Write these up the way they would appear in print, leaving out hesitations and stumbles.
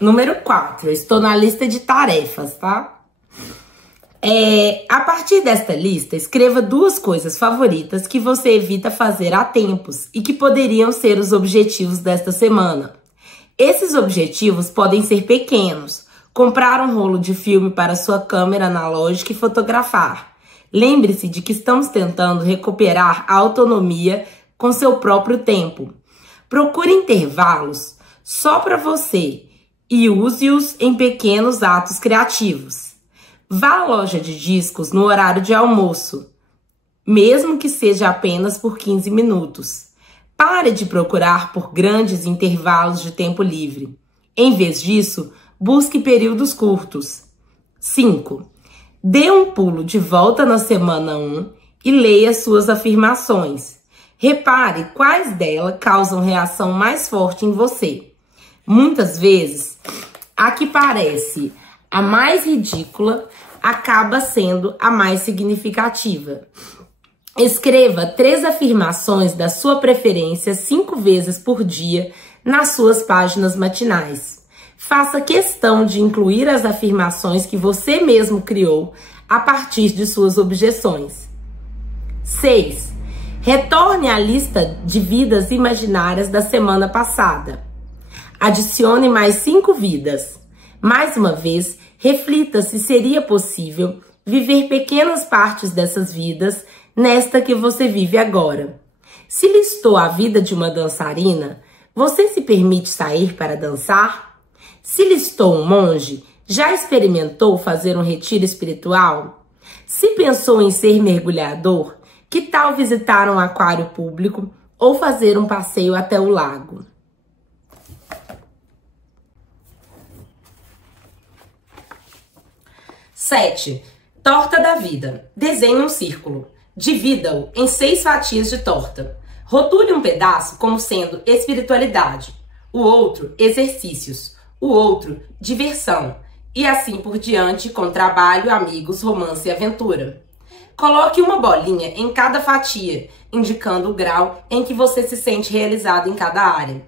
Número 4, estou na lista de tarefas, tá? A partir desta lista, escreva 2 coisas favoritas que você evita fazer há tempos e que poderiam ser os objetivos desta semana. Esses objetivos podem ser pequenos: comprar um rolo de filme para sua câmera analógica e fotografar. Lembre-se de que estamos tentando recuperar a autonomia com seu próprio tempo. Procure intervalos só para você e use-os em pequenos atos criativos. Vá à loja de discos no horário de almoço, mesmo que seja apenas por 15 minutos. Pare de procurar por grandes intervalos de tempo livre. Em vez disso, busque períodos curtos. 5. Dê um pulo de volta na semana 1 e leia suas afirmações. Repare quais delas causam reação mais forte em você. Muitas vezes, a que parece a mais ridícula acaba sendo a mais significativa. Escreva 3 afirmações da sua preferência 5 vezes por dia nas suas páginas matinais. Faça questão de incluir as afirmações que você mesmo criou a partir de suas objeções. 6. Retorne à lista de vidas imaginárias da semana passada. Adicione mais 5 vidas. Mais uma vez, reflita se seria possível viver pequenas partes dessas vidas nesta que você vive agora. Se listou a vida de uma dançarina, você se permite sair para dançar? Se listou um monge, já experimentou fazer um retiro espiritual? Se pensou em ser mergulhador, que tal visitar um aquário público ou fazer um passeio até o lago? Sete. Torta da vida. Desenhe um círculo. Divida-o em 6 fatias de torta. Rotule um pedaço como sendo espiritualidade, o outro exercícios, o outro diversão, e assim por diante com trabalho, amigos, romance e aventura. Coloque uma bolinha em cada fatia, indicando o grau em que você se sente realizado em cada área.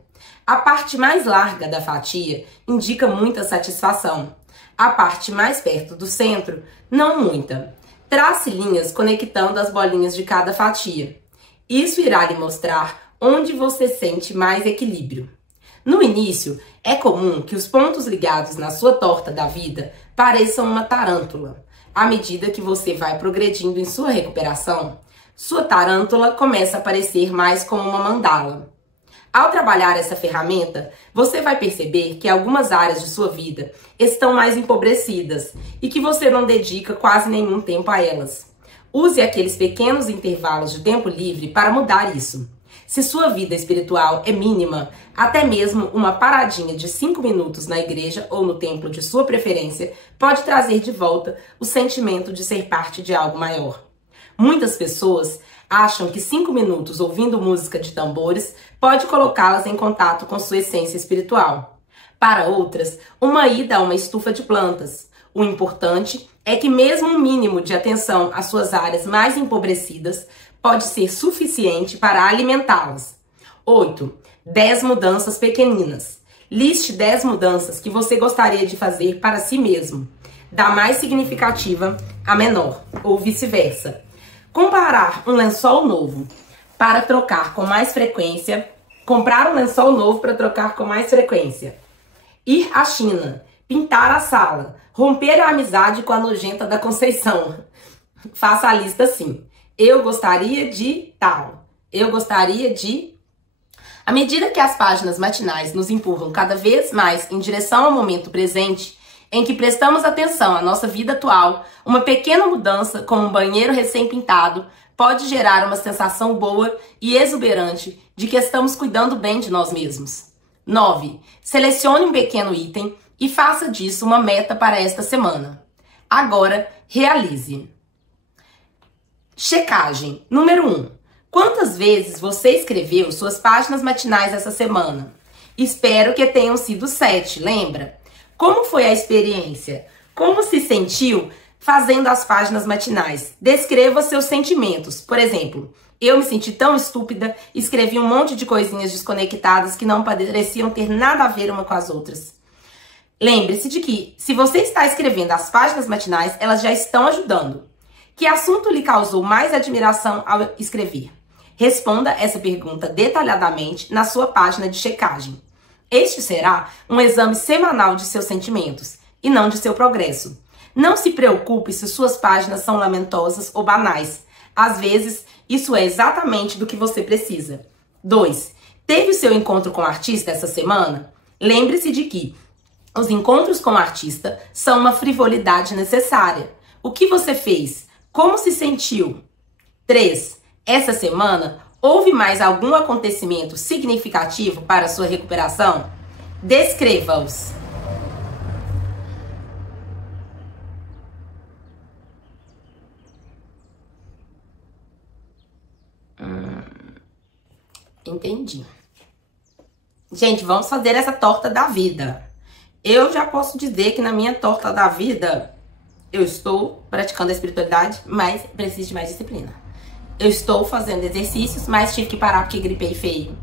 A parte mais larga da fatia indica muita satisfação. A parte mais perto do centro, não muita. Trace linhas conectando as bolinhas de cada fatia. Isso irá lhe mostrar onde você sente mais equilíbrio. No início, é comum que os pontos ligados na sua torta da vida pareçam uma tarântula. À medida que você vai progredindo em sua recuperação, sua tarântula começa a parecer mais como uma mandala. Ao trabalhar essa ferramenta, você vai perceber que algumas áreas de sua vida estão mais empobrecidas e que você não dedica quase nenhum tempo a elas. Use aqueles pequenos intervalos de tempo livre para mudar isso. Se sua vida espiritual é mínima, até mesmo uma paradinha de 5 minutos na igreja ou no templo de sua preferência pode trazer de volta o sentimento de ser parte de algo maior. Muitas pessoas acham que 5 minutos ouvindo música de tambores pode colocá-las em contato com sua essência espiritual. Para outras, uma ida a uma estufa de plantas. O importante é que mesmo um mínimo de atenção às suas áreas mais empobrecidas pode ser suficiente para alimentá-las. 8. 10 mudanças pequeninas. Liste 10 mudanças que você gostaria de fazer para si mesmo. Da mais significativa à menor, ou vice-versa. Comparar um lençol novo para trocar com mais frequência. Comprar um lençol novo para trocar com mais frequência. Ir à China. Pintar a sala. Romper a amizade com a nojenta da Conceição. Faça a lista assim. Eu gostaria de tal. Eu gostaria de... À medida que as páginas matinais nos empurram cada vez mais em direção ao momento presente, em que prestamos atenção à nossa vida atual, uma pequena mudança, como um banheiro recém-pintado, pode gerar uma sensação boa e exuberante de que estamos cuidando bem de nós mesmos. 9. Selecione um pequeno item e faça disso uma meta para esta semana. Agora, realize. Checagem. Número 1. Quantas vezes você escreveu suas páginas matinais essa semana? Espero que tenham sido 7, lembra? Como foi a experiência? Como se sentiu fazendo as páginas matinais? Descreva seus sentimentos. Por exemplo, eu me senti tão estúpida, escrevi um monte de coisinhas desconectadas que não pareciam ter nada a ver uma com as outras. Lembre-se de que, se você está escrevendo as páginas matinais, elas já estão ajudando. Que assunto lhe causou mais admiração ao escrever? Responda essa pergunta detalhadamente na sua página de checagem. Este será um exame semanal de seus sentimentos e não de seu progresso. Não se preocupe se suas páginas são lamentosas ou banais. Às vezes, isso é exatamente do que você precisa. 2. Teve o seu encontro com o artista essa semana? Lembre-se de que os encontros com o artista são uma frivolidade necessária. O que você fez? Como se sentiu? 3. Essa semana, houve mais algum acontecimento significativo para a sua recuperação? Descreva-os. Entendi. Gente, vamos fazer essa torta da vida. Eu já posso dizer que na minha torta da vida, eu estou praticando a espiritualidade, mas preciso de mais disciplina. Eu estou fazendo exercícios, mas tive que parar porque gripei feio.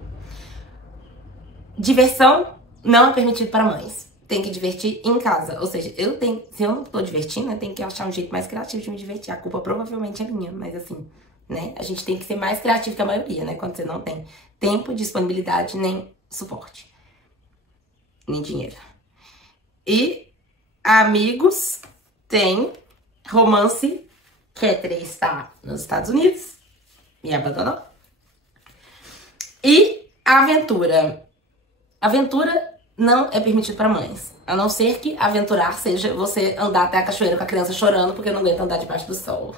Diversão não é permitido para mães. Tem que divertir em casa. Ou seja, se eu não tô divertindo, eu tenho que achar um jeito mais criativo de me divertir. A culpa provavelmente é minha, mas assim, né? A gente tem que ser mais criativo que a maioria, né? Quando você não tem tempo, disponibilidade, nem suporte. Nem dinheiro. E amigos, tem romance. Catherine está nos Estados Unidos. Me abandonou. E aventura. Aventura não é permitido para mães. A não ser que aventurar seja você andar até a cachoeira com a criança chorando porque não aguenta andar debaixo do sol.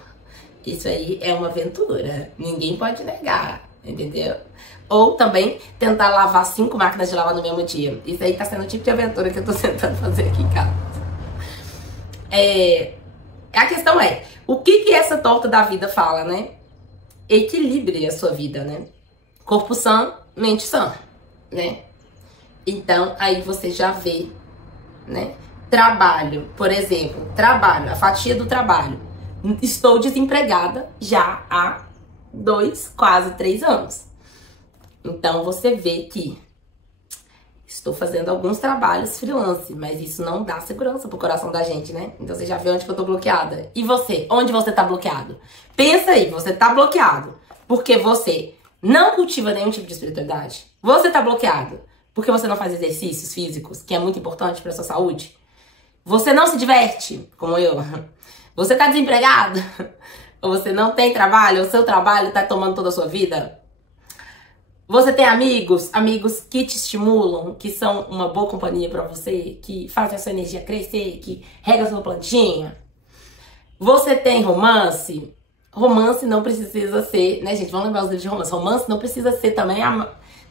Isso aí é uma aventura. Ninguém pode negar, entendeu? Ou também tentar lavar 5 máquinas de lavar no mesmo dia. Isso aí tá sendo o tipo de aventura que eu tô tentando fazer aqui em casa. A questão é, o que essa torta da vida fala, né? Equilibre a sua vida, né? Corpo sã, mente sã, né? Então, aí você já vê, né? Trabalho, por exemplo, a fatia do trabalho. Estou desempregada já há 2, quase 3 anos. Então, você vê que estou fazendo alguns trabalhos freelance, mas isso não dá segurança pro coração da gente, né? Então, você já vê onde que eu tô bloqueada. E você? Onde você tá bloqueado? Pensa aí, você tá bloqueado porque você não cultiva nenhum tipo de espiritualidade? Você tá bloqueado porque você não faz exercícios físicos, que é muito importante pra sua saúde? Você não se diverte, como eu? Você tá desempregado? Ou você não tem trabalho? O seu trabalho tá tomando toda a sua vida? Você tem amigos que te estimulam, que são uma boa companhia pra você, que fazem a sua energia crescer, que regam a sua plantinha? Você tem romance? Romance não precisa ser, né, gente? Vamos lembrar os livros de romance. Romance não precisa ser também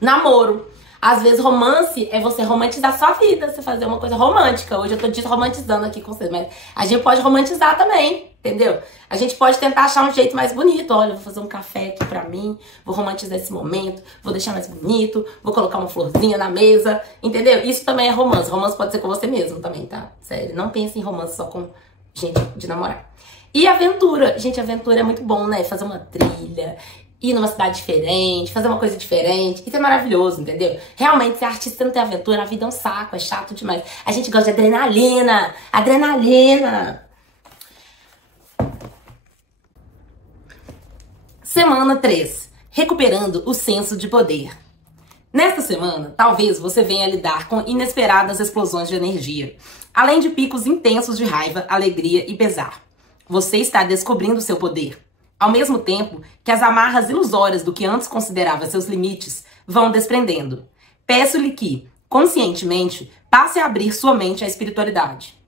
namoro. Às vezes, romance é você romantizar sua vida, você fazer uma coisa romântica. Hoje eu tô desromantizando aqui com vocês, mas a gente pode romantizar também, entendeu? A gente pode tentar achar um jeito mais bonito. Olha, vou fazer um café aqui pra mim, vou romantizar esse momento, vou deixar mais bonito, vou colocar uma florzinha na mesa, entendeu? Isso também é romance. Romance pode ser com você mesmo também, tá? Sério, não pense em romance só com gente de namorar. E aventura. Gente, aventura é muito bom, né? Fazer uma trilha, ir numa cidade diferente, fazer uma coisa diferente. Isso é maravilhoso, entendeu? Realmente, ser artista não tem aventura, a vida é um saco, é chato demais. A gente gosta de adrenalina. Adrenalina! Semana 3. Recuperando o senso de poder. Nesta semana, talvez você venha lidar com inesperadas explosões de energia, além de picos intensos de raiva, alegria e pesar. Você está descobrindo seu poder, ao mesmo tempo que as amarras ilusórias do que antes considerava seus limites vão desprendendo. Peço-lhe que, conscientemente, passe a abrir sua mente à espiritualidade.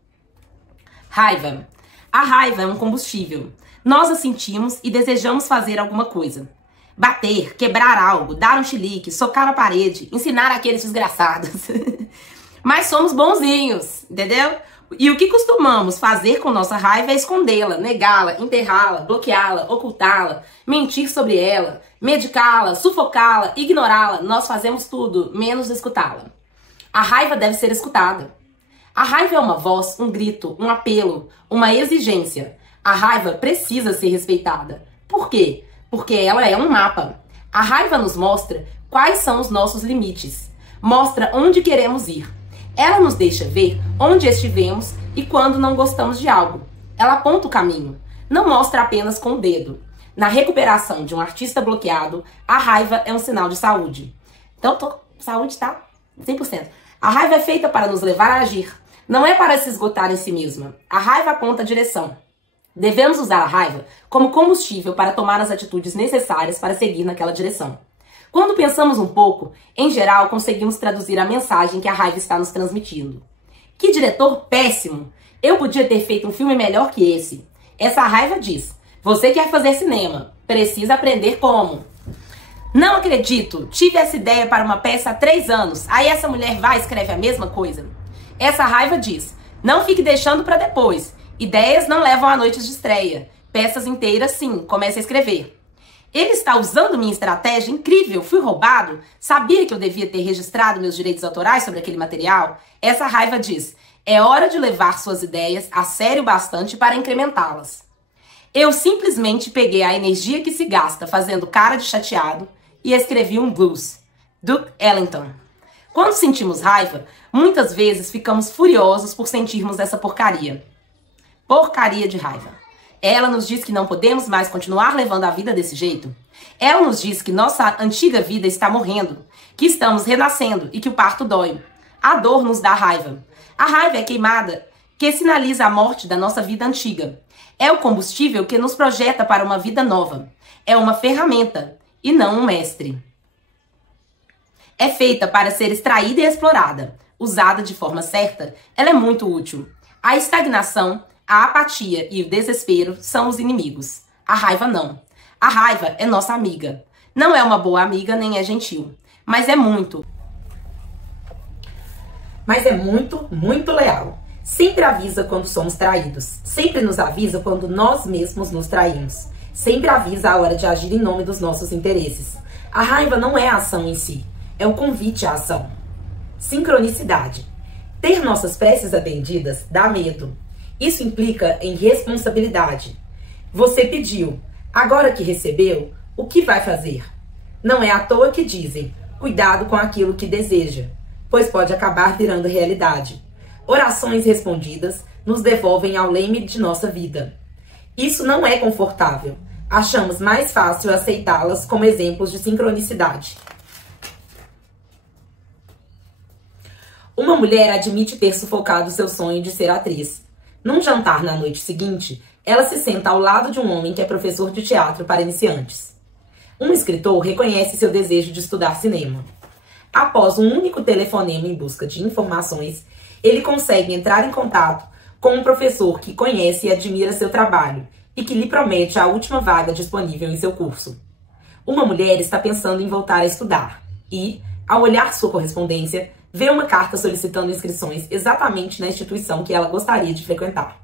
Raiva. A raiva é um combustível. Nós a sentimos e desejamos fazer alguma coisa. Bater, quebrar algo, dar um chilique, socar a parede, ensinar aqueles desgraçados. Mas somos bonzinhos, entendeu? E o que costumamos fazer com nossa raiva é escondê-la, negá-la, enterrá-la, bloqueá-la, ocultá-la, mentir sobre ela, medicá-la, sufocá-la, ignorá-la. Nós fazemos tudo, menos escutá-la. A raiva deve ser escutada. A raiva é uma voz, um grito, um apelo, uma exigência. A raiva precisa ser respeitada. Por quê? Porque ela é um mapa. A raiva nos mostra quais são os nossos limites. Mostra onde queremos ir. Ela nos deixa ver onde estivemos e quando não gostamos de algo. Ela aponta o caminho, não mostra apenas com o dedo. Na recuperação de um artista bloqueado, a raiva é um sinal de saúde. Então, saúde tá 100%. A raiva é feita para nos levar a agir, não é para se esgotar em si mesma. A raiva aponta a direção. Devemos usar a raiva como combustível para tomar as atitudes necessárias para seguir naquela direção. Quando pensamos um pouco, em geral, conseguimos traduzir a mensagem que a raiva está nos transmitindo. Que diretor péssimo! Eu podia ter feito um filme melhor que esse. Essa raiva diz: você quer fazer cinema, precisa aprender como. Não acredito, tive essa ideia para uma peça há 3 anos, aí essa mulher vai e escreve a mesma coisa. Essa raiva diz: não fique deixando para depois, ideias não levam a noites de estreia, peças inteiras sim, comece a escrever. Ele está usando minha estratégia incrível, fui roubado, sabia que eu devia ter registrado meus direitos autorais sobre aquele material? Essa raiva diz: é hora de levar suas ideias a sério bastante para incrementá-las. Eu simplesmente peguei a energia que se gasta fazendo cara de chateado e escrevi um blues. Duke Ellington. Quando sentimos raiva, muitas vezes ficamos furiosos por sentirmos essa porcaria. Porcaria de raiva. Ela nos diz que não podemos mais continuar levando a vida desse jeito. Ela nos diz que nossa antiga vida está morrendo, que estamos renascendo e que o parto dói. A dor nos dá raiva. A raiva é queimada que sinaliza a morte da nossa vida antiga. É o combustível que nos projeta para uma vida nova. É uma ferramenta e não um mestre. É feita para ser extraída e explorada. Usada de forma certa, ela é muito útil. A estagnação, a apatia e o desespero são os inimigos. A raiva não. A raiva é nossa amiga. Não é uma boa amiga nem é gentil. Mas é muito, muito leal. Sempre avisa quando somos traídos. Sempre nos avisa quando nós mesmos nos traímos. Sempre avisa a hora de agir em nome dos nossos interesses. A raiva não é a ação em si, é o convite à ação. Sincronicidade. Ter nossas preces atendidas dá medo. Isso implica em responsabilidade. Você pediu, agora que recebeu, o que vai fazer? Não é à toa que dizem, cuidado com aquilo que deseja, pois pode acabar virando realidade. Orações respondidas nos devolvem ao leme de nossa vida. Isso não é confortável. Achamos mais fácil aceitá-las como exemplos de sincronicidade. Uma mulher admite ter sufocado seu sonho de ser atriz. Num jantar na noite seguinte, ela se senta ao lado de um homem que é professor de teatro para iniciantes. Um escritor reconhece seu desejo de estudar cinema. Após um único telefonema em busca de informações, ele consegue entrar em contato com um professor que conhece e admira seu trabalho e que lhe promete a última vaga disponível em seu curso. Uma mulher está pensando em voltar a estudar e, ao olhar sua correspondência, vê uma carta solicitando inscrições exatamente na instituição que ela gostaria de frequentar.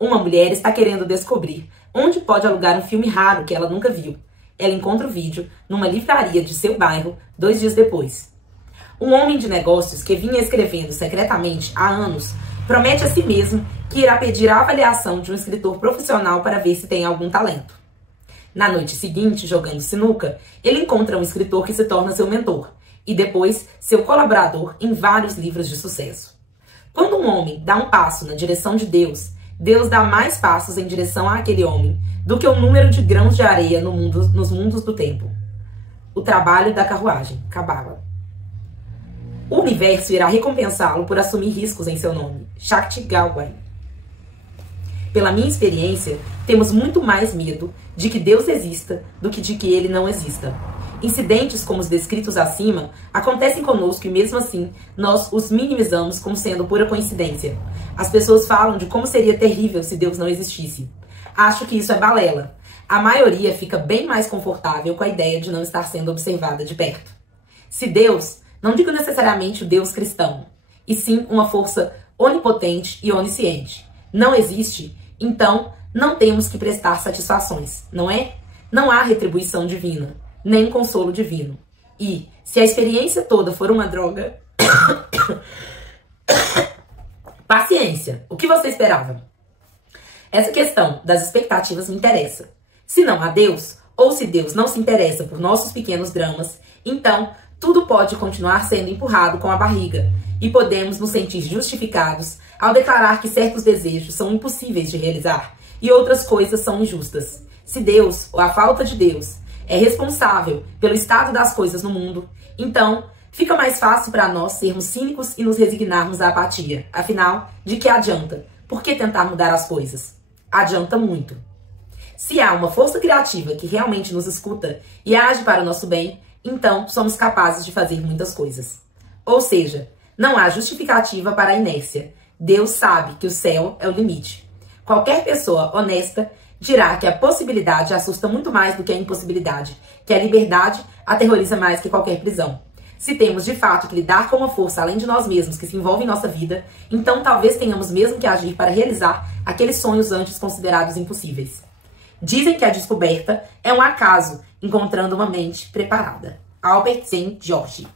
Uma mulher está querendo descobrir onde pode alugar um filme raro que ela nunca viu. Ela encontra o vídeo numa livraria de seu bairro 2 dias depois. Um homem de negócios que vinha escrevendo secretamente há anos promete a si mesmo que irá pedir a avaliação de um escritor profissional para ver se tem algum talento. Na noite seguinte, jogando sinuca, ele encontra um escritor que se torna seu mentor e depois seu colaborador em vários livros de sucesso. Quando um homem dá um passo na direção de Deus, Deus dá mais passos em direção àquele homem do que o número de grãos de areia nos mundos do tempo. O trabalho da carruagem, Cabala. O universo irá recompensá-lo por assumir riscos em seu nome, Shakti Gawain. Pela minha experiência, temos muito mais medo de que Deus exista do que de que ele não exista. Incidentes como os descritos acima acontecem conosco e mesmo assim nós os minimizamos como sendo pura coincidência. As pessoas falam de como seria terrível se Deus não existisse. Acho que isso é balela. A maioria fica bem mais confortável com a ideia de não estar sendo observada de perto. Se Deus, não digo necessariamente o Deus cristão, e sim uma força onipotente e onisciente, não existe, então não temos que prestar satisfações, não é? Não há retribuição divina, nem consolo divino. E, se a experiência toda for uma droga... Paciência, o que você esperava? Essa questão das expectativas me interessa. Se não há Deus, ou se Deus não se interessa por nossos pequenos dramas, então tudo pode continuar sendo empurrado com a barriga e podemos nos sentir justificados ao declarar que certos desejos são impossíveis de realizar e outras coisas são injustas. Se Deus, ou a falta de Deus, é responsável pelo estado das coisas no mundo, então fica mais fácil para nós sermos cínicos e nos resignarmos à apatia. Afinal, de que adianta? Por que tentar mudar as coisas? Adianta muito. Se há uma força criativa que realmente nos escuta e age para o nosso bem, então somos capazes de fazer muitas coisas. Ou seja, não há justificativa para a inércia. Deus sabe que o céu é o limite. Qualquer pessoa honesta dirá que a possibilidade assusta muito mais do que a impossibilidade, que a liberdade aterroriza mais que qualquer prisão. Se temos de fato que lidar com uma força além de nós mesmos que se envolve em nossa vida, então talvez tenhamos mesmo que agir para realizar aqueles sonhos antes considerados impossíveis. Dizem que a descoberta é um acaso, encontrando uma mente preparada. Albert St. George.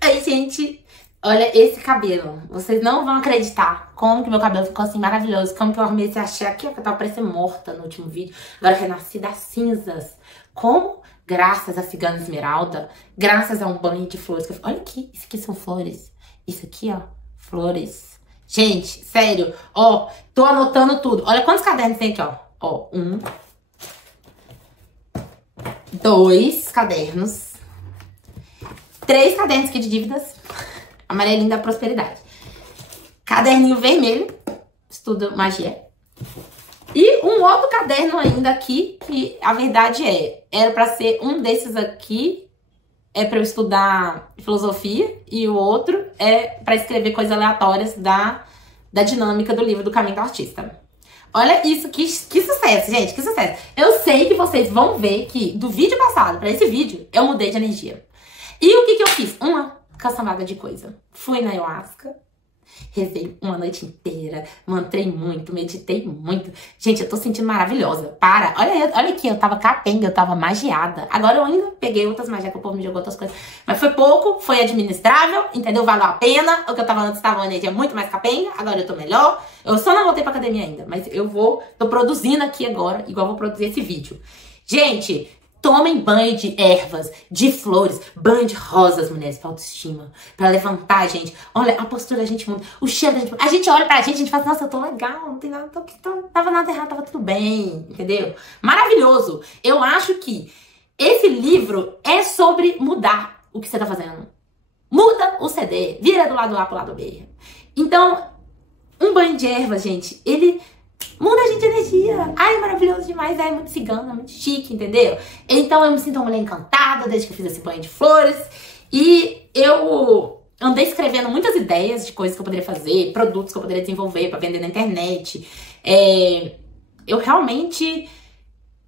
Aí, gente, olha esse cabelo. Vocês não vão acreditar como que meu cabelo ficou assim maravilhoso. Como que eu arrumei esse achei aqui, ó, que eu tava parecendo morta no último vídeo. Agora renasci das cinzas. Como? Graças a Cigana Esmeralda, graças a um banho de flores. Olha aqui, isso aqui são flores. Isso aqui, ó, flores. Gente, sério, ó, tô anotando tudo. Olha quantos cadernos tem aqui, ó. Ó, 1, 2 cadernos, 3 cadernos aqui de dívidas, amarelinho da prosperidade, caderninho vermelho, estudo magia, e um outro caderno ainda aqui, que a verdade era pra ser um desses aqui, é pra eu estudar filosofia, e o outro é pra escrever coisas aleatórias da dinâmica do livro do Caminho do Artista. Olha isso, que sucesso, gente, que sucesso. Eu sei que vocês vão ver que do vídeo passado pra esse vídeo, eu mudei de energia. E o que eu fiz? Uma caçambada de coisa. Fui na ayahuasca, rezei uma noite inteira, mantrei muito, meditei muito. Gente, eu tô sentindo maravilhosa. Olha aqui, eu tava capenga, eu tava magiada. Agora eu ainda peguei outras magias que o povo me jogou outras coisas. Mas foi pouco, foi administrável, entendeu? Valeu a pena. O que eu tava antes tava uma energia muito mais capenga, agora eu tô melhor. Eu só não voltei pra academia ainda, mas tô produzindo aqui agora, igual eu vou produzir esse vídeo. Gente, tomem banho de ervas, de flores, banho de rosas, mulheres, pra autoestima, pra levantar, gente. Olha, a postura da gente muda, o cheiro da gente muda. A gente olha pra gente, a gente fala, nossa, eu tô legal, não tem nada, tava nada errado, tava tudo bem, entendeu? Maravilhoso. Eu acho que esse livro é sobre mudar o que você tá fazendo. Muda o CD, vira do lado A pro lado B. Então, um banho de ervas, gente, ele muda a gente de energia. Ai, maravilhoso demais. É muito cigana, muito chique, entendeu? Então eu me sinto uma mulher encantada desde que eu fiz esse banho de flores. E eu andei escrevendo muitas ideias de coisas que eu poderia fazer, produtos que eu poderia desenvolver pra vender na internet. Eu realmente,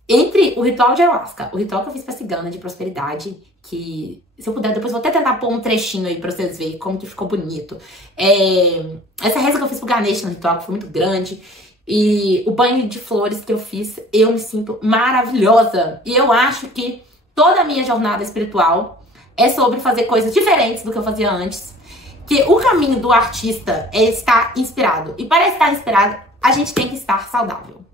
entre o ritual de ayahuasca, o ritual que eu fiz pra cigana de prosperidade, que se eu puder, depois vou até tentar pôr um trechinho aí pra vocês verem como que ficou bonito. Essa reza que eu fiz pro Ganesh no ritual, que foi muito grande. E o banho de flores que eu fiz, eu me sinto maravilhosa. E eu acho que toda a minha jornada espiritual é sobre fazer coisas diferentes do que eu fazia antes. Que o caminho do artista é estar inspirado. E para estar inspirado, a gente tem que estar saudável.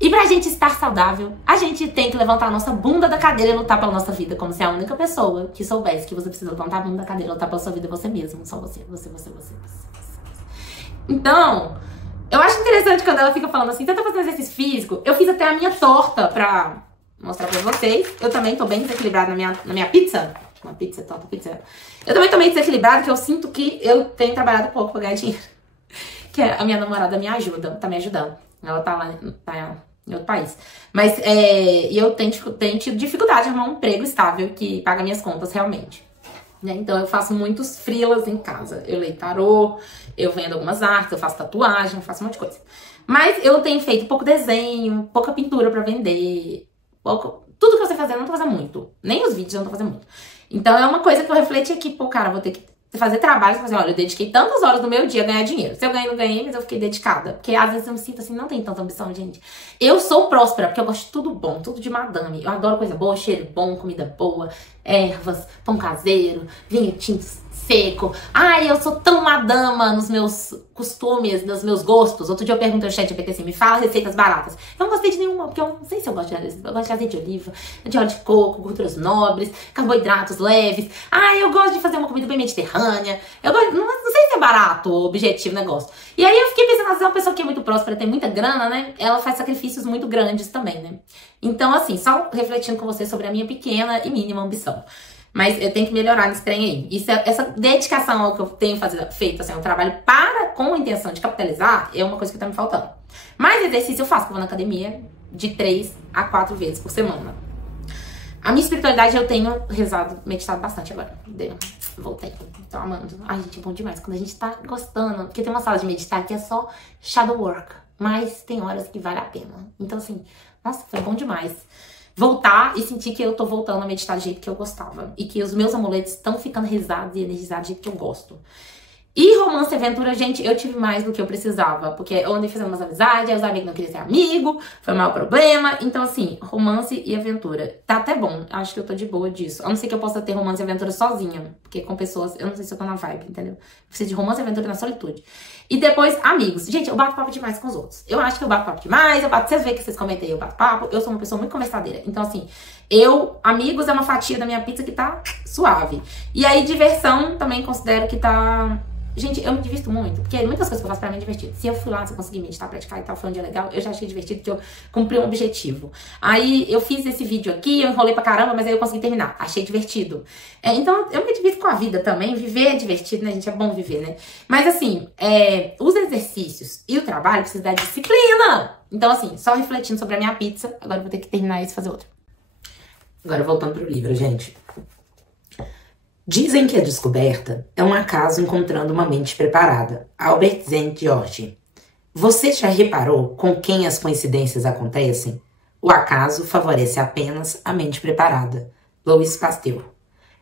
E pra gente estar saudável, a gente tem que levantar a nossa bunda da cadeira e lutar pela nossa vida. Como se a única pessoa que soubesse que você precisa levantar a bunda da cadeira e lutar pela sua vida é você mesmo. Só você. Então, eu acho interessante quando ela fica falando assim, tenta fazer exercício físico. Eu fiz até a minha torta pra mostrar pra vocês. Eu também tô bem desequilibrada na minha pizza. Uma pizza, torta, pizza. Eu também tô meio desequilibrada, que eu sinto que eu tenho trabalhado pouco pra ganhar dinheiro. Que a minha namorada me ajuda, tá me ajudando. Ela tá lá em outro país. Mas eu tenho tido dificuldade de arrumar um emprego estável que paga minhas contas realmente. Então eu faço muitos freelas em casa. Eu leio tarô, eu vendo algumas artes, eu faço tatuagem, eu faço um monte de coisa. Mas eu tenho feito pouco desenho, pouca pintura pra vender, tudo que eu sei fazer eu não tô fazendo muito. Nem os vídeos eu não tô fazendo muito. Então é uma coisa que eu refleti aqui, pô, cara, vou ter que fazer trabalho, fazer, olha, eu dediquei tantas horas do meu dia a ganhar dinheiro. Se eu ganhei, não ganhei, mas eu fiquei dedicada. Porque às vezes eu me sinto assim, não tem tanta ambição, gente. Eu sou próspera, porque eu gosto de tudo bom, tudo de madame. Eu adoro coisa boa, cheiro bom, comida boa. ervas, pão caseiro, vinho tinto seco. Ai, eu sou tão madama nos meus costumes, nos meus gostos. Outro dia eu perguntei ao ChatGPT assim, me fala receitas baratas. Eu não gostei de nenhuma, porque eu não sei se eu gosto de azeite. Eu gosto de azeite de oliva, de óleo de coco, gorduras nobres, carboidratos leves. Ai, eu gosto de fazer uma comida bem mediterrânea. Eu gosto, não sei se é barato o objetivo, o negócio. E aí eu fiquei pensando, às vezes uma pessoa que é muito próspera, tem muita grana, né? Ela faz sacrifícios muito grandes também, né? Então, assim, só refletindo com você sobre a minha pequena e mínima ambição. Mas eu tenho que melhorar nesse trem aí. Essa dedicação ao que eu tenho feito, assim, um trabalho com a intenção de capitalizar, é uma coisa que tá me faltando. Mais exercício eu faço, porque eu vou na academia de 3 a 4 vezes por semana. A minha espiritualidade eu tenho rezado, meditado bastante agora. Voltei. Tô amando. Ai, gente, é bom demais. Quando a gente tá gostando. Porque tem uma sala de meditar que é só shadow work. Mas tem horas que vale a pena. Então, assim, nossa, foi bom demais. Voltar e sentir que eu tô voltando a meditar do jeito que eu gostava. E que os meus amuletos estão ficando rezados e energizados do jeito que eu gosto. E romance e aventura, gente, eu tive mais do que eu precisava. Porque eu andei fazendo umas amizades, aí os amigos não queriam ser amigo, foi o maior problema. Então, assim, romance e aventura. Tá até bom, acho que eu tô de boa disso. A não ser que eu possa ter romance e aventura sozinha. Porque com pessoas, eu não sei se eu tô na vibe, entendeu? Eu preciso de romance e aventura na solitude. E depois, amigos. Gente, eu bato papo demais com os outros. Eu acho que eu bato papo demais, vocês veem que vocês comentem, eu bato papo. Eu sou uma pessoa muito conversadeira. Então, assim, amigos é uma fatia da minha pizza que tá suave. E aí, diversão também considero que tá... Gente, eu me divirto muito, porque muitas coisas que eu faço pra mim é divertido. Se eu fui lá, se eu consegui meditar, praticar e tal, foi um dia legal, eu já achei divertido, que eu cumpri um objetivo. Aí, eu fiz esse vídeo aqui, eu enrolei pra caramba, mas aí eu consegui terminar. Achei divertido. Então, eu me divirto com a vida também. Viver é divertido, né, gente? É bom viver, né? Mas, assim, os exercícios e o trabalho precisam da disciplina. Então, assim, só refletindo sobre a minha pizza, agora eu vou ter que terminar isso e fazer outra. Agora, voltando pro livro, gente. Dizem que a descoberta é um acaso encontrando uma mente preparada. Albert St. George. Você já reparou com quem as coincidências acontecem? O acaso favorece apenas a mente preparada. Louis Pasteur.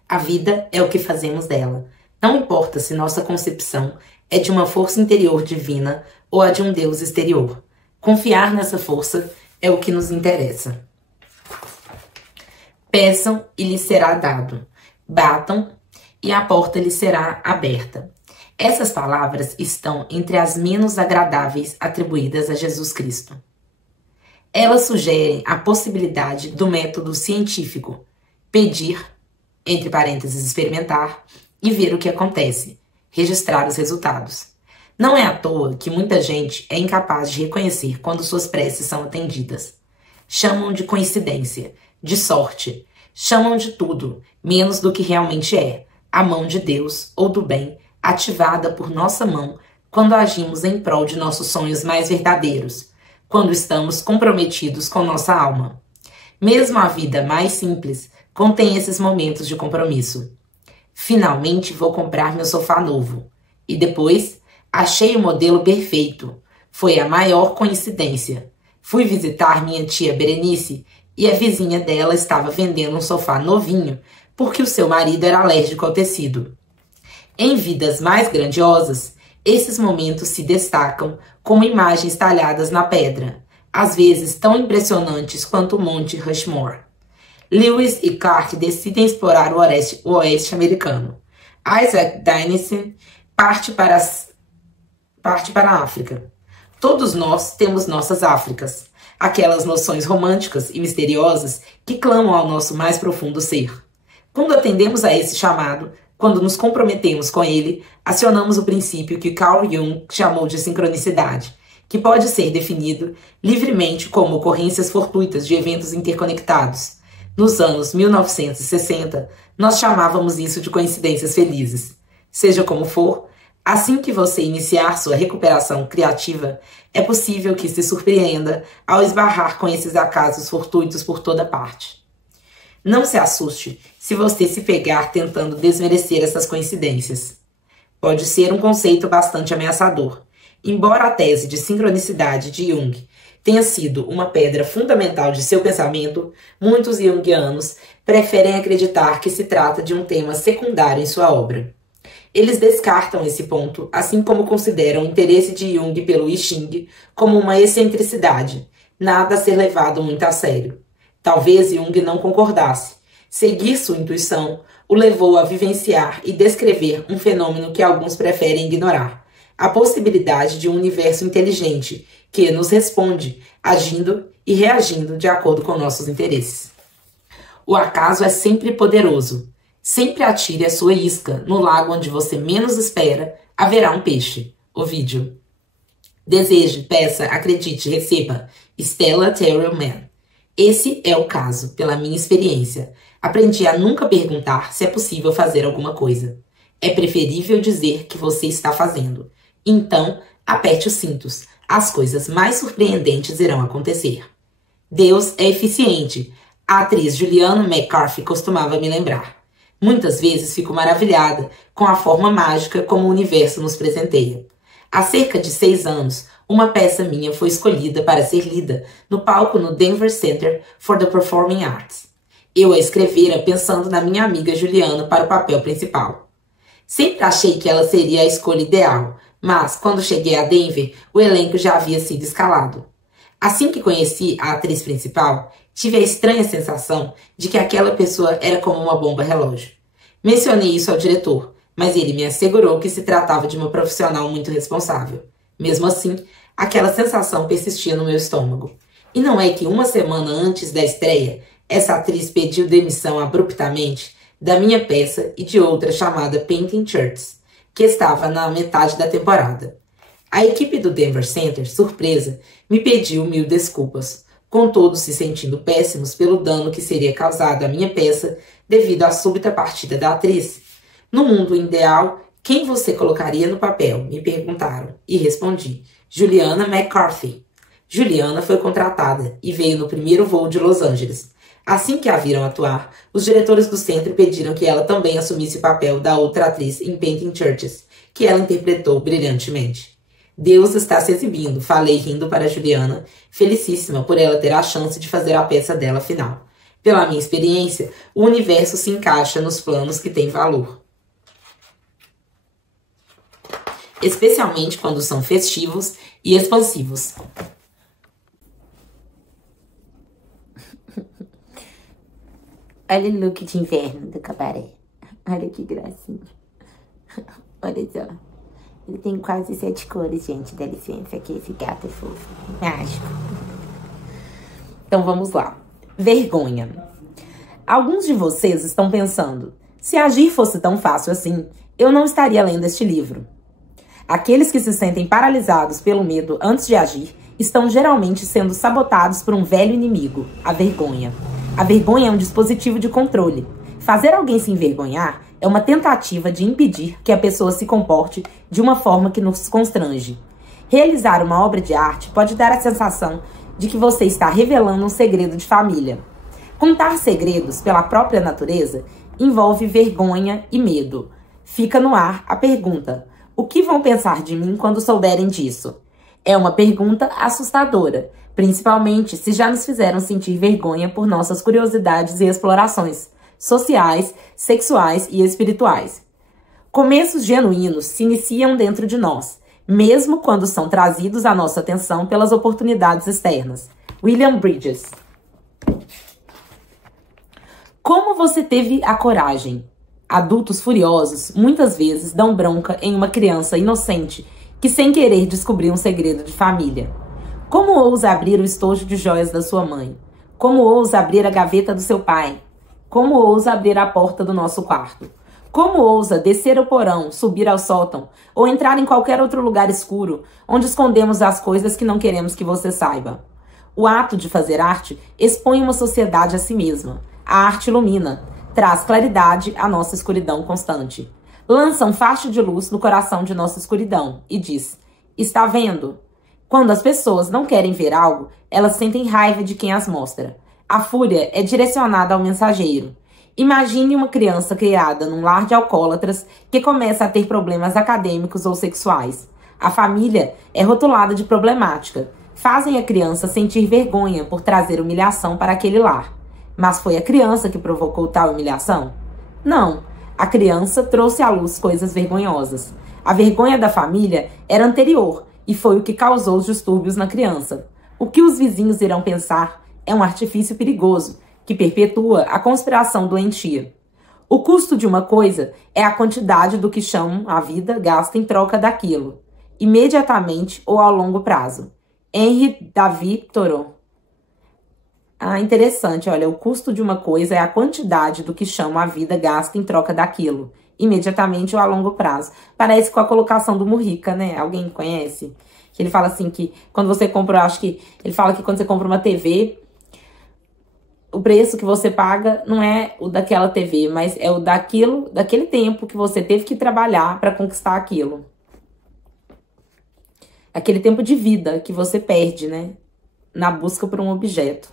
A vida é o que fazemos dela. Não importa se nossa concepção é de uma força interior divina ou a de um Deus exterior. Confiar nessa força é o que nos interessa. Peçam e lhes será dado. Batam e a porta lhes será aberta. Essas palavras estão entre as menos agradáveis atribuídas a Jesus Cristo. Elas sugerem a possibilidade do método científico, pedir, entre parênteses, experimentar, e ver o que acontece, registrar os resultados. Não é à toa que muita gente é incapaz de reconhecer quando suas preces são atendidas. Chamam de coincidência, de sorte, chamam de tudo, menos do que realmente é, a mão de Deus ou do bem, ativada por nossa mão quando agimos em prol de nossos sonhos mais verdadeiros, quando estamos comprometidos com nossa alma. Mesmo a vida mais simples contém esses momentos de compromisso. Finalmente vou comprar meu sofá novo. E depois, achei o modelo perfeito. Foi a maior coincidência. Fui visitar minha tia Berenice e a vizinha dela estava vendendo um sofá novinho porque o seu marido era alérgico ao tecido. Em vidas mais grandiosas, esses momentos se destacam como imagens talhadas na pedra, às vezes tão impressionantes quanto o Monte Rushmore. Lewis e Clark decidem explorar o oeste americano. Isaac Dinesen parte para a África. Todos nós temos nossas Áfricas, aquelas noções românticas e misteriosas que clamam ao nosso mais profundo ser. Quando atendemos a esse chamado, quando nos comprometemos com ele, acionamos o princípio que Carl Jung chamou de sincronicidade, que pode ser definido livremente como ocorrências fortuitas de eventos interconectados. Nos anos 1960, nós chamávamos isso de coincidências felizes. Seja como for, assim que você iniciar sua recuperação criativa, é possível que se surpreenda ao esbarrar com esses acasos fortuitos por toda parte. Não se assuste se você se pegar tentando desmerecer essas coincidências. Pode ser um conceito bastante ameaçador. Embora a tese de sincronicidade de Jung tenha sido uma pedra fundamental de seu pensamento, muitos junguianos preferem acreditar que se trata de um tema secundário em sua obra. Eles descartam esse ponto, assim como consideram o interesse de Jung pelo I Ching como uma excentricidade, nada a ser levado muito a sério. Talvez Jung não concordasse. Seguir sua intuição o levou a vivenciar e descrever um fenômeno que alguns preferem ignorar: a possibilidade de um universo inteligente que nos responde, agindo e reagindo de acordo com nossos interesses. O acaso é sempre poderoso. Sempre atire a sua isca no lago onde você menos espera, haverá um peixe. Ovídio. Deseje, peça, acredite, receba. Stella Terrell Mann. Esse é o caso, pela minha experiência. Aprendi a nunca perguntar se é possível fazer alguma coisa. É preferível dizer que você está fazendo. Então, aperte os cintos. As coisas mais surpreendentes irão acontecer. Deus é eficiente. A atriz Julianne McCarthy costumava me lembrar. Muitas vezes fico maravilhada com a forma mágica como o universo nos presenteia. Há cerca de 6 anos, uma peça minha foi escolhida para ser lida no palco no Denver Center for the Performing Arts. Eu a escrevera pensando na minha amiga Juliana para o papel principal. Sempre achei que ela seria a escolha ideal, mas quando cheguei a Denver, o elenco já havia sido escalado. Assim que conheci a atriz principal, tive a estranha sensação de que aquela pessoa era como uma bomba relógio. Mencionei isso ao diretor, mas ele me assegurou que se tratava de uma profissional muito responsável. Mesmo assim, aquela sensação persistia no meu estômago. E não é que uma semana antes da estreia, essa atriz pediu demissão abruptamente da minha peça e de outra chamada Painting Churches, que estava na metade da temporada. A equipe do Denver Center, surpresa, me pediu 1000 desculpas, com todos se sentindo péssimos pelo dano que seria causado à minha peça devido à súbita partida da atriz. No mundo ideal, quem você colocaria no papel? Me perguntaram, e respondi: Julianne McCarthy. Juliana foi contratada e veio no primeiro voo de Los Angeles. Assim que a viram atuar, os diretores do centro pediram que ela também assumisse o papel da outra atriz em Painting Churches, que ela interpretou brilhantemente. Deus está se exibindo, falei rindo para Juliana, felicíssima por ela ter a chance de fazer a peça dela final. Pela minha experiência, o universo se encaixa nos planos que têm valor. Especialmente quando são festivos e expansivos. Olha o look de inverno do cabaré. Olha que gracinha. Olha só. Ele tem quase 7 cores, gente. Dá licença que esse gato é fofo. Mágico. Então vamos lá. Vergonha. Alguns de vocês estão pensando: se agir fosse tão fácil assim, eu não estaria lendo este livro. Aqueles que se sentem paralisados pelo medo antes de agir estão geralmente sendo sabotados por um velho inimigo, a vergonha. A vergonha é um dispositivo de controle. Fazer alguém se envergonhar é uma tentativa de impedir que a pessoa se comporte de uma forma que nos constrange. Realizar uma obra de arte pode dar a sensação de que você está revelando um segredo de família. Contar segredos, pela própria natureza, envolve vergonha e medo. Fica no ar a pergunta: o que vão pensar de mim quando souberem disso? É uma pergunta assustadora, principalmente se já nos fizeram sentir vergonha por nossas curiosidades e explorações sociais, sexuais e espirituais. Começos genuínos se iniciam dentro de nós, mesmo quando são trazidos à nossa atenção pelas oportunidades externas. William Bridges. Como você teve a coragem? Adultos furiosos muitas vezes dão bronca em uma criança inocente que sem querer descobriu um segredo de família. Como ousa abrir o estojo de joias da sua mãe? Como ousa abrir a gaveta do seu pai? Como ousa abrir a porta do nosso quarto? Como ousa descer ao porão, subir ao sótão ou entrar em qualquer outro lugar escuro onde escondemos as coisas que não queremos que você saiba? O ato de fazer arte expõe uma sociedade a si mesma. A arte ilumina, traz claridade à nossa escuridão constante. Lança um facho de luz no coração de nossa escuridão e diz: está vendo? Quando as pessoas não querem ver algo, elas sentem raiva de quem as mostra. A fúria é direcionada ao mensageiro. Imagine uma criança criada num lar de alcoólatras que começa a ter problemas acadêmicos ou sexuais. A família é rotulada de problemática. Fazem a criança sentir vergonha por trazer humilhação para aquele lar. Mas foi a criança que provocou tal humilhação? Não. A criança trouxe à luz coisas vergonhosas. A vergonha da família era anterior e foi o que causou os distúrbios na criança. O que os vizinhos irão pensar é um artifício perigoso que perpetua a conspiração doentia. O custo de uma coisa é a quantidade do que chamam a vida gasta em troca daquilo, imediatamente ou ao longo prazo. Henry David Thoreau. Interessante, olha, o custo de uma coisa é a quantidade do que chamam a vida gasta em troca daquilo, imediatamente ou a longo prazo. Parece com a colocação do Mujica, né? Alguém conhece? Que ele fala assim que quando você compra, acho que ele fala que quando você compra uma TV, o preço que você paga não é o daquela TV, mas é o daquele tempo que você teve que trabalhar para conquistar aquilo. Aquele tempo de vida que você perde, né? Na busca por um objeto.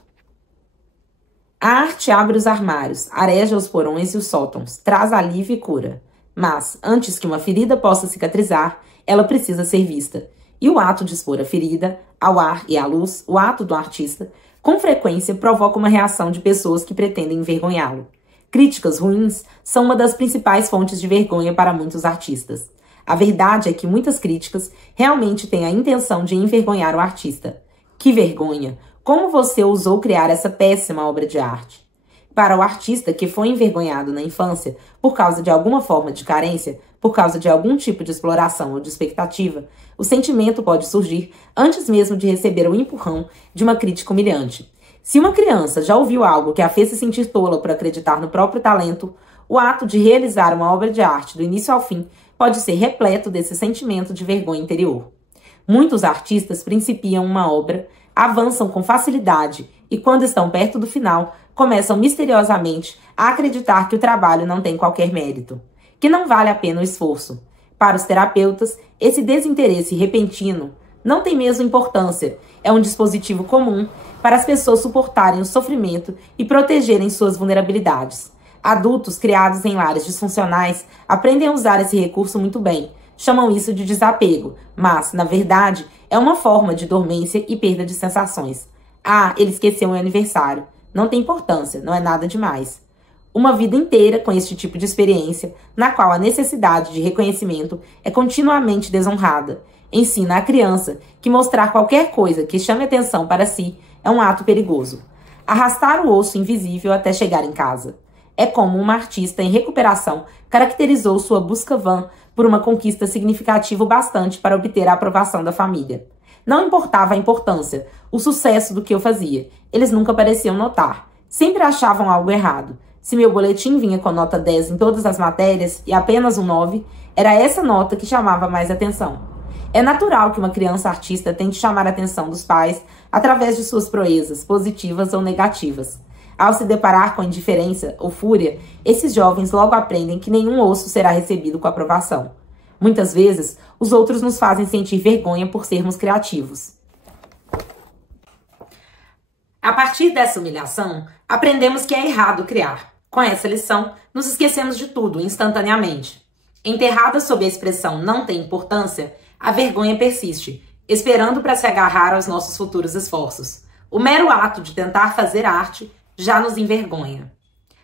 A arte abre os armários, areja os porões e os sótãos, traz alívio e cura. Mas, antes que uma ferida possa cicatrizar, ela precisa ser vista. E o ato de expor a ferida, ao ar e à luz, o ato do artista, com frequência provoca uma reação de pessoas que pretendem envergonhá-lo. Críticas ruins são uma das principais fontes de vergonha para muitos artistas. A verdade é que muitas críticas realmente têm a intenção de envergonhar o artista. Que vergonha! Como você ousou criar essa péssima obra de arte? Para o artista que foi envergonhado na infância por causa de alguma forma de carência, por causa de algum tipo de exploração ou de expectativa, o sentimento pode surgir antes mesmo de receber o empurrão de uma crítica humilhante. Se uma criança já ouviu algo que a fez se sentir tola por acreditar no próprio talento, o ato de realizar uma obra de arte do início ao fim pode ser repleto desse sentimento de vergonha interior. Muitos artistas principiam uma obra, avançam com facilidade e, quando estão perto do final, começam misteriosamente a acreditar que o trabalho não tem qualquer mérito, que não vale a pena o esforço. Para os terapeutas, esse desinteresse repentino não tem mesmo importância, é um dispositivo comum para as pessoas suportarem o sofrimento e protegerem suas vulnerabilidades. Adultos criados em lares disfuncionais aprendem a usar esse recurso muito bem, chamam isso de desapego, mas, na verdade, é uma forma de dormência e perda de sensações. Ele esqueceu o aniversário. Não tem importância, não é nada demais. Uma vida inteira com este tipo de experiência, na qual a necessidade de reconhecimento é continuamente desonrada, ensina a criança que mostrar qualquer coisa que chame atenção para si é um ato perigoso. Arrastar o osso invisível até chegar em casa. É como uma artista em recuperação caracterizou sua busca vã por uma conquista significativa o bastante para obter a aprovação da família. Não importava a importância, o sucesso do que eu fazia. Eles nunca pareciam notar. Sempre achavam algo errado. Se meu boletim vinha com nota 10 em todas as matérias e apenas um 9, era essa nota que chamava mais atenção. É natural que uma criança artista tente chamar a atenção dos pais através de suas proezas, positivas ou negativas. Ao se deparar com indiferença ou fúria, esses jovens logo aprendem que nenhum osso será recebido com aprovação. Muitas vezes, os outros nos fazem sentir vergonha por sermos criativos. A partir dessa humilhação, aprendemos que é errado criar. Com essa lição, nos esquecemos de tudo instantaneamente. Enterrada sob a expressão não tem importância, a vergonha persiste, esperando para se agarrar aos nossos futuros esforços. O mero ato de tentar fazer arte já nos envergonha.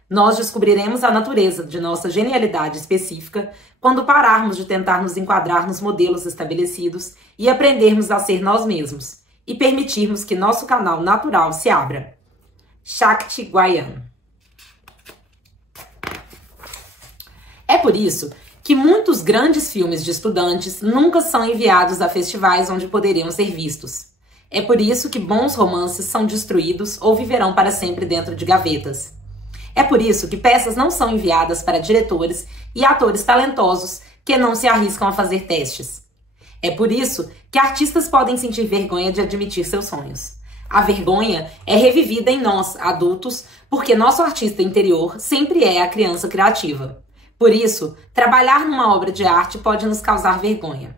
Nós descobriremos a natureza de nossa genialidade específica quando pararmos de tentar nos enquadrar nos modelos estabelecidos e aprendermos a ser nós mesmos e permitirmos que nosso canal natural se abra. Shakti Gawain. É por isso que muitos grandes filmes de estudantes nunca são enviados a festivais onde poderiam ser vistos. É por isso que bons romances são destruídos ou viverão para sempre dentro de gavetas. É por isso que peças não são enviadas para diretores e atores talentosos que não se arriscam a fazer testes. É por isso que artistas podem sentir vergonha de admitir seus sonhos. A vergonha é revivida em nós, adultos, porque nosso artista interior sempre é a criança criativa. Por isso, trabalhar numa obra de arte pode nos causar vergonha.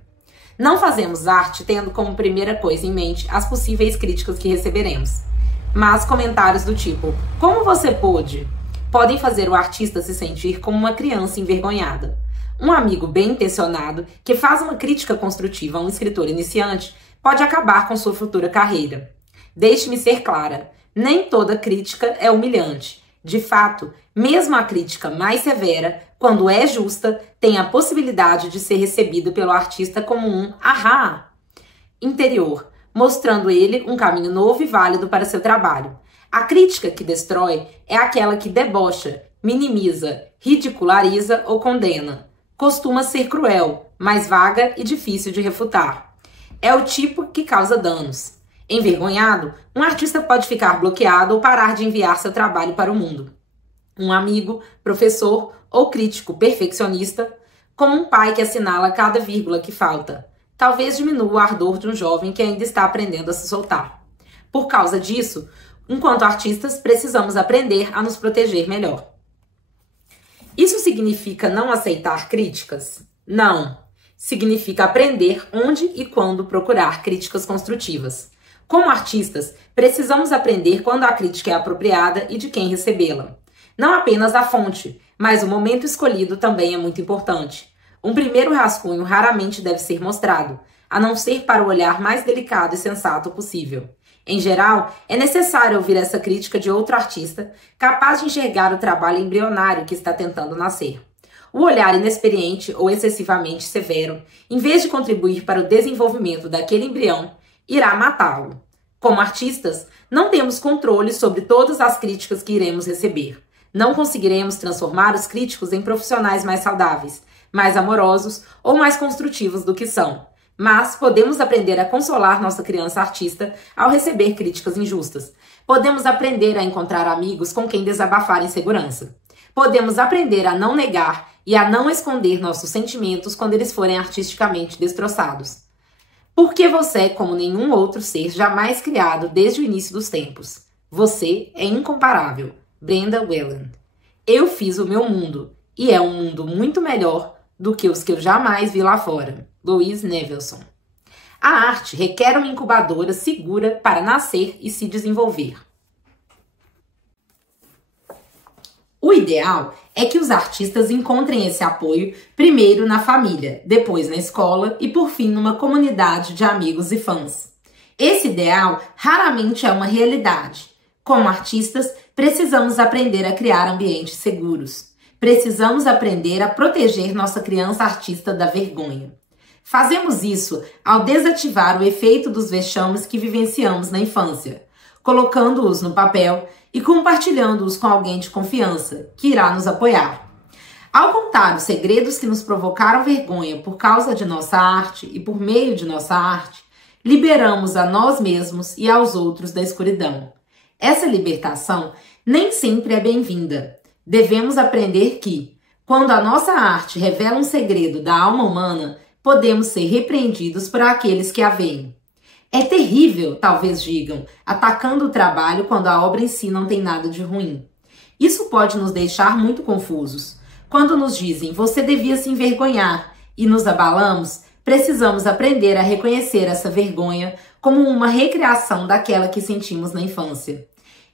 Não fazemos arte tendo como primeira coisa em mente as possíveis críticas que receberemos. Mas comentários do tipo, como você pôde? Podem fazer o artista se sentir como uma criança envergonhada. Um amigo bem intencionado que faz uma crítica construtiva a um escritor iniciante pode acabar com sua futura carreira. Deixe-me ser clara, nem toda crítica é humilhante. De fato, mesmo a crítica mais severa, quando é justa, tem a possibilidade de ser recebida pelo artista como um ahá interior, mostrando ele um caminho novo e válido para seu trabalho. A crítica que destrói é aquela que debocha, minimiza, ridiculariza ou condena. Costuma ser cruel, mais vaga e difícil de refutar. É o tipo que causa danos. Envergonhado, um artista pode ficar bloqueado ou parar de enviar seu trabalho para o mundo. Um amigo, professor ou crítico perfeccionista, como um pai que assinala cada vírgula que falta. Talvez diminua o ardor de um jovem que ainda está aprendendo a se soltar. Por causa disso, enquanto artistas, precisamos aprender a nos proteger melhor. Isso significa não aceitar críticas? Não. Significa aprender onde e quando procurar críticas construtivas. Como artistas, precisamos aprender quando a crítica é apropriada e de quem recebê-la. Não apenas a fonte, mas o momento escolhido também é muito importante. Um primeiro rascunho raramente deve ser mostrado, a não ser para o olhar mais delicado e sensato possível. Em geral, é necessário ouvir essa crítica de outro artista, capaz de enxergar o trabalho embrionário que está tentando nascer. O olhar inexperiente ou excessivamente severo, em vez de contribuir para o desenvolvimento daquele embrião, irá matá-lo. Como artistas, não temos controle sobre todas as críticas que iremos receber. Não conseguiremos transformar os críticos em profissionais mais saudáveis, mais amorosos ou mais construtivos do que são. Mas podemos aprender a consolar nossa criança artista ao receber críticas injustas. Podemos aprender a encontrar amigos com quem desabafar em segurança. Podemos aprender a não negar e a não esconder nossos sentimentos quando eles forem artisticamente destroçados. Porque você é como nenhum outro ser jamais criado desde o início dos tempos. Você é incomparável. Brenda Welland. Eu fiz o meu mundo, e é um mundo muito melhor do que os que eu jamais vi lá fora. Louise Nevelson. A arte requer uma incubadora segura para nascer e se desenvolver. O ideal é que os artistas encontrem esse apoio primeiro na família, depois na escola e por fim numa comunidade de amigos e fãs. Esse ideal raramente é uma realidade. Como artistas, precisamos aprender a criar ambientes seguros. Precisamos aprender a proteger nossa criança artista da vergonha. Fazemos isso ao desativar o efeito dos vexames que vivenciamos na infância, colocando-os no papel e compartilhando-os com alguém de confiança, que irá nos apoiar. Ao contar os segredos que nos provocaram vergonha por causa de nossa arte e por meio de nossa arte, liberamos a nós mesmos e aos outros da escuridão. Essa libertação nem sempre é bem-vinda. Devemos aprender que, quando a nossa arte revela um segredo da alma humana, podemos ser repreendidos por aqueles que a veem. É terrível, talvez digam, atacando o trabalho quando a obra em si não tem nada de ruim. Isso pode nos deixar muito confusos. Quando nos dizem, você devia se envergonhar, e nos abalamos, precisamos aprender a reconhecer essa vergonha como uma recriação daquela que sentimos na infância.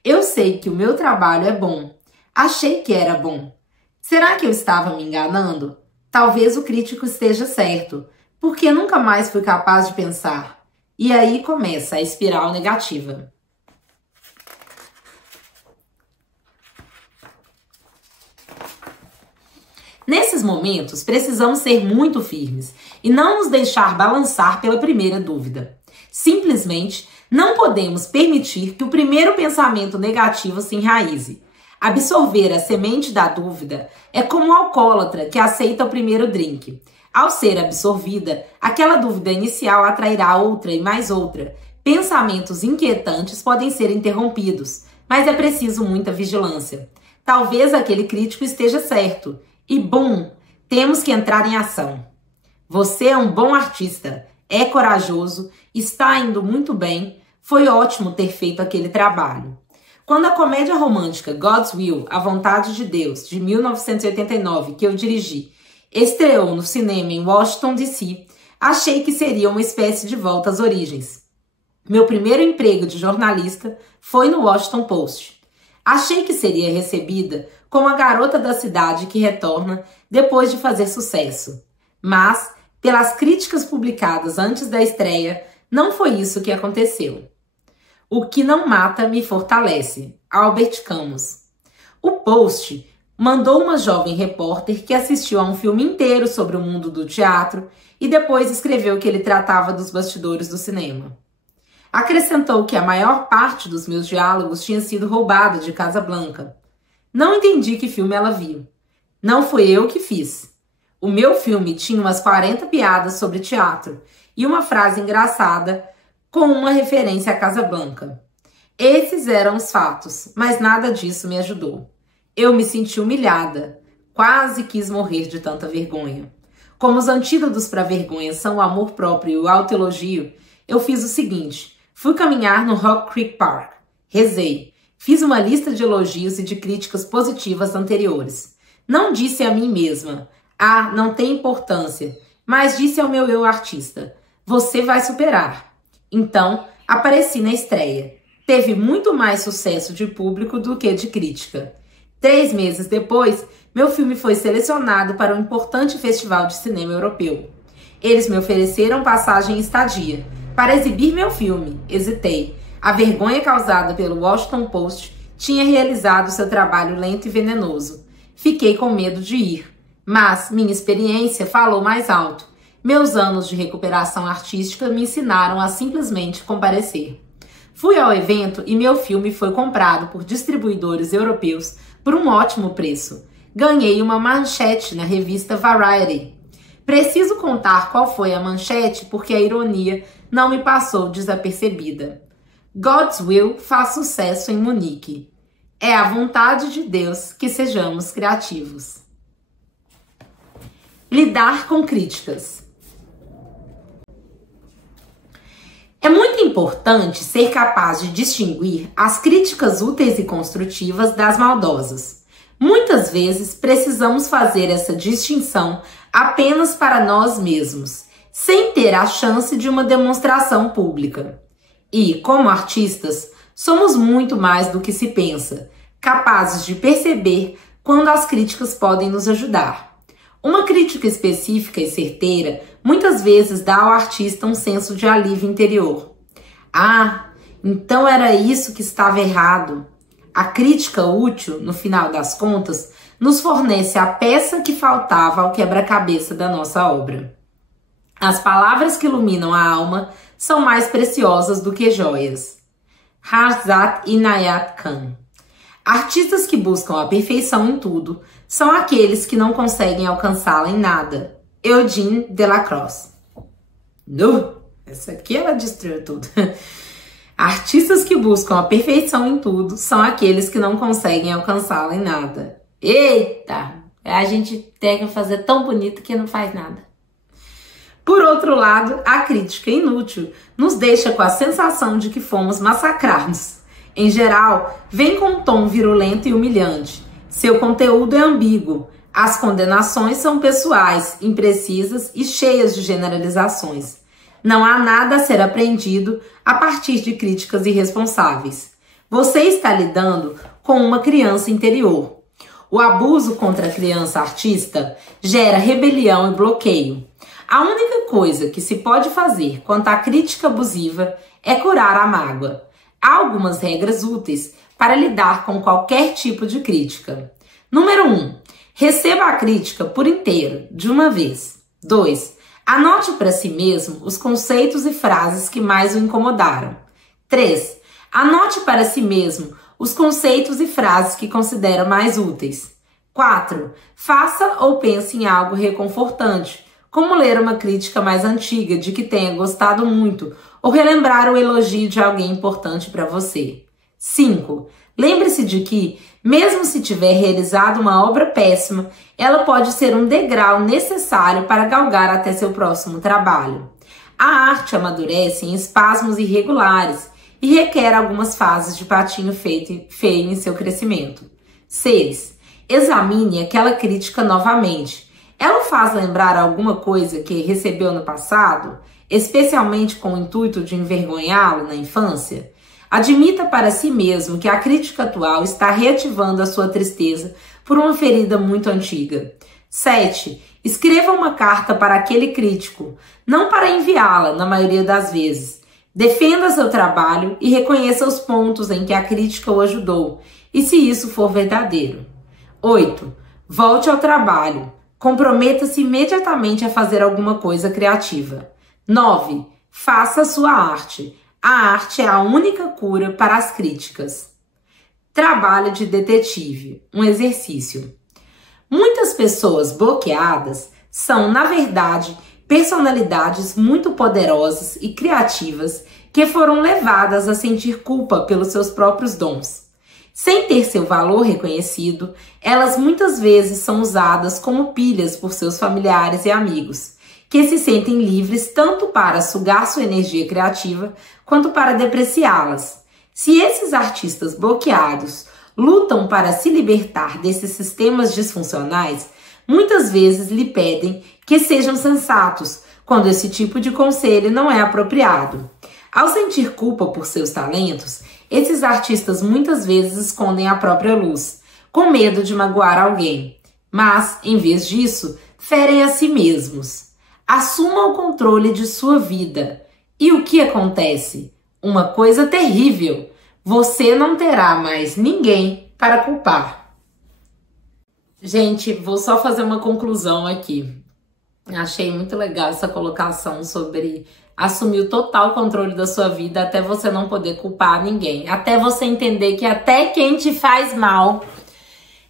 Eu sei que o meu trabalho é bom. Achei que era bom. Será que eu estava me enganando? Talvez o crítico esteja certo, porque nunca mais fui capaz de pensar. E aí começa a espiral negativa. Nesses momentos, precisamos ser muito firmes e não nos deixar balançar pela primeira dúvida. Simplesmente não podemos permitir que o primeiro pensamento negativo se enraize. Absorver a semente da dúvida é como um alcoólatra que aceita o primeiro drink. Ao ser absorvida, aquela dúvida inicial atrairá outra e mais outra. Pensamentos inquietantes podem ser interrompidos, mas é preciso muita vigilância. Talvez aquele crítico esteja certo. E bum, temos que entrar em ação. Você é um bom artista, é corajoso, está indo muito bem, foi ótimo ter feito aquele trabalho. Quando a comédia romântica God's Will, A Vontade de Deus, de 1989, que eu dirigi, estreou no cinema em Washington, D.C., achei que seria uma espécie de volta às origens. Meu primeiro emprego de jornalista foi no Washington Post. Achei que seria recebida como a garota da cidade que retorna depois de fazer sucesso. Mas, pelas críticas publicadas antes da estreia, não foi isso que aconteceu. O que não mata me fortalece. Albert Camus. O Post mandou uma jovem repórter que assistiu a um filme inteiro sobre o mundo do teatro e depois escreveu que ele tratava dos bastidores do cinema. Acrescentou que a maior parte dos meus diálogos tinha sido roubada de Casablanca. Não entendi que filme ela viu. Não fui eu que fiz. O meu filme tinha umas 40 piadas sobre teatro e uma frase engraçada com uma referência a Casablanca. Esses eram os fatos, mas nada disso me ajudou. Eu me senti humilhada, quase quis morrer de tanta vergonha. Como os antídotos para a vergonha são o amor próprio e o autoelogio, eu fiz o seguinte: fui caminhar no Rock Creek Park, rezei, fiz uma lista de elogios e de críticas positivas anteriores. Não disse a mim mesma, não tem importância, mas disse ao meu eu artista, você vai superar. Então, apareci na estreia. Teve muito mais sucesso de público do que de crítica. 3 meses depois, meu filme foi selecionado para um importante festival de cinema europeu. Eles me ofereceram passagem e estadia. Para exibir meu filme, hesitei. A vergonha causada pelo Washington Post tinha realizado seu trabalho lento e venenoso. Fiquei com medo de ir, mas minha experiência falou mais alto. Meus anos de recuperação artística me ensinaram a simplesmente comparecer. Fui ao evento e meu filme foi comprado por distribuidores europeus por um ótimo preço. Ganhei uma manchete na revista Variety. Preciso contar qual foi a manchete porque a ironia não me passou desapercebida. God's Will faz sucesso em Munique. É a vontade de Deus que sejamos criativos. Lidar com críticas. É muito importante ser capaz de distinguir as críticas úteis e construtivas das maldosas. Muitas vezes precisamos fazer essa distinção apenas para nós mesmos, sem ter a chance de uma demonstração pública. E, como artistas, somos muito mais do que se pensa, capazes de perceber quando as críticas podem nos ajudar. Uma crítica específica e certeira muitas vezes dá ao artista um senso de alívio interior. Então era isso que estava errado. A crítica útil, no final das contas, nos fornece a peça que faltava ao quebra-cabeça da nossa obra. As palavras que iluminam a alma são mais preciosas do que joias. Hazrat Inayat Khan. Artistas que buscam a perfeição em tudo são aqueles que não conseguem alcançá-la em nada. Eugene Delacroix. Essa aqui ela destruiu tudo. Artistas que buscam a perfeição em tudo são aqueles que não conseguem alcançá-la em nada. Eita! A gente tem que fazer tão bonito que não faz nada. Por outro lado, a crítica inútil nos deixa com a sensação de que fomos massacrados. Em geral, vem com um tom virulento e humilhante. Seu conteúdo é ambíguo. As condenações são pessoais, imprecisas e cheias de generalizações. Não há nada a ser aprendido a partir de críticas irresponsáveis. Você está lidando com uma criança interior. O abuso contra a criança artista gera rebelião e bloqueio. A única coisa que se pode fazer quanto à crítica abusiva é curar a mágoa. Há algumas regras úteis para lidar com qualquer tipo de crítica. Número 1. Receba a crítica por inteiro, de uma vez. 2. Anote para si mesmo os conceitos e frases que mais o incomodaram. 3. Anote para si mesmo os conceitos e frases que considera mais úteis. 4. Faça ou pense em algo reconfortante, como ler uma crítica mais antiga de que tenha gostado muito ou relembrar o elogio de alguém importante para você. 5. Lembre-se de que, mesmo se tiver realizado uma obra péssima, ela pode ser um degrau necessário para galgar até seu próximo trabalho. A arte amadurece em espasmos irregulares e requer algumas fases de patinho feio em seu crescimento. 6. Examine aquela crítica novamente. Ela faz lembrar alguma coisa que recebeu no passado, especialmente com o intuito de envergonhá-lo na infância? Admita para si mesmo que a crítica atual está reativando a sua tristeza por uma ferida muito antiga. 7. Escreva uma carta para aquele crítico, não para enviá-la na maioria das vezes. Defenda seu trabalho e reconheça os pontos em que a crítica o ajudou, e se isso for verdadeiro. 8. Volte ao trabalho. Comprometa-se imediatamente a fazer alguma coisa criativa. 9. Faça a sua arte. A arte é a única cura para as críticas. Trabalho de detetive, um exercício. Muitas pessoas bloqueadas são, na verdade, personalidades muito poderosas e criativas que foram levadas a sentir culpa pelos seus próprios dons. Sem ter seu valor reconhecido, elas muitas vezes são usadas como pilhas por seus familiares e amigos, que se sentem livres tanto para sugar sua energia criativa quanto para depreciá-las. Se esses artistas bloqueados lutam para se libertar desses sistemas disfuncionais, muitas vezes lhe pedem que sejam sensatos, quando esse tipo de conselho não é apropriado. Ao sentir culpa por seus talentos, esses artistas muitas vezes escondem a própria luz, com medo de magoar alguém. Mas, em vez disso, ferem a si mesmos. Assuma o controle de sua vida. E o que acontece? Uma coisa terrível. Você não terá mais ninguém para culpar. Gente, vou só fazer uma conclusão aqui. Achei muito legal essa colocação sobre assumir o total controle da sua vida até você não poder culpar ninguém. Até você entender que até quem te faz mal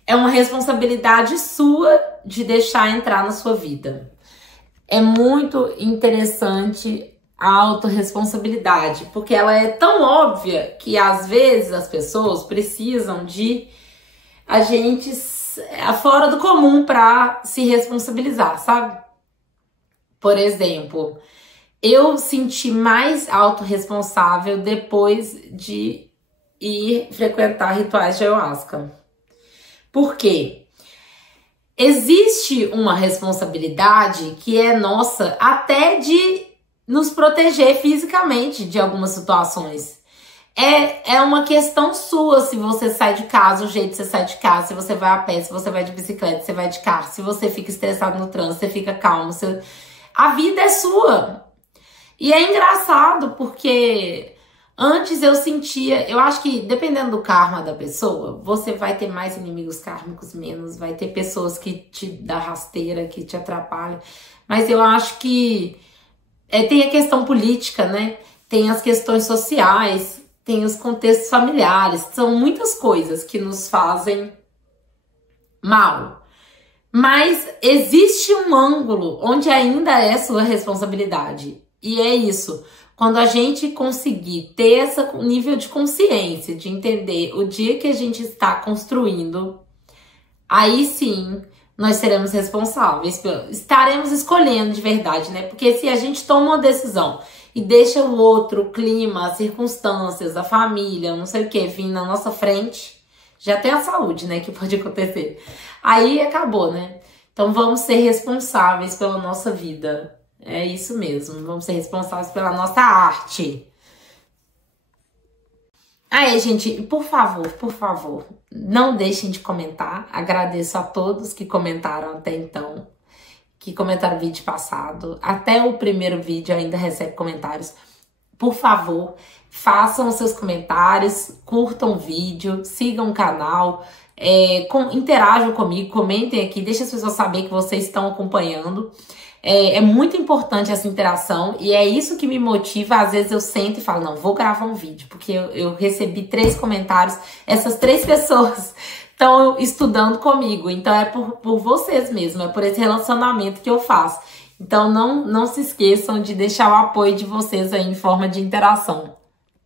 é uma responsabilidade sua de deixar entrar na sua vida. É muito interessante a autorresponsabilidade, porque ela é tão óbvia que às vezes as pessoas precisam de agentes fora do comum para se responsabilizar, sabe? Por exemplo, eu senti mais autorresponsável depois de ir frequentar rituais de ayahuasca. Por quê? Existe uma responsabilidade que é nossa até de nos proteger fisicamente de algumas situações. É uma questão sua se você sai de casa, o jeito que você sai de casa, se você vai a pé, se você vai de bicicleta, se você vai de carro, se você fica estressado no trânsito, você fica calmo. A vida é sua. E é engraçado porque antes eu sentia, eu acho que dependendo do karma da pessoa, você vai ter mais inimigos kármicos, menos, vai ter pessoas que te dão rasteira, que te atrapalham. Mas eu acho que tem a questão política, né? Tem as questões sociais, tem os contextos familiares, são muitas coisas que nos fazem mal. Mas existe um ângulo onde ainda é sua responsabilidade. E é isso. Quando a gente conseguir ter esse nível de consciência, de entender o dia que a gente está construindo, aí sim nós seremos responsáveis. Estaremos escolhendo de verdade, né? Porque se a gente toma uma decisão e deixa o outro, o clima, as circunstâncias, a família, não sei o que, vir na nossa frente, já tem a saúde, né, que pode acontecer. Aí acabou, né? Então vamos ser responsáveis pela nossa vida. É isso mesmo, vamos ser responsáveis pela nossa arte. Aí, gente, por favor, não deixem de comentar. Agradeço a todos que comentaram até então, que comentaram o vídeo passado. Até o primeiro vídeo ainda recebe comentários. Por favor, façam os seus comentários, curtam o vídeo, sigam o canal, interajam comigo, comentem aqui, deixem as pessoas saberem que vocês estão acompanhando. É muito importante essa interação e é isso que me motiva. Às vezes eu sento e falo, não, vou gravar um vídeo, porque eu recebi 3 comentários, essas 3 pessoas estão estudando comigo, então é por vocês mesmo, é por esse relacionamento que eu faço. Então não se esqueçam de deixar o apoio de vocês aí em forma de interação.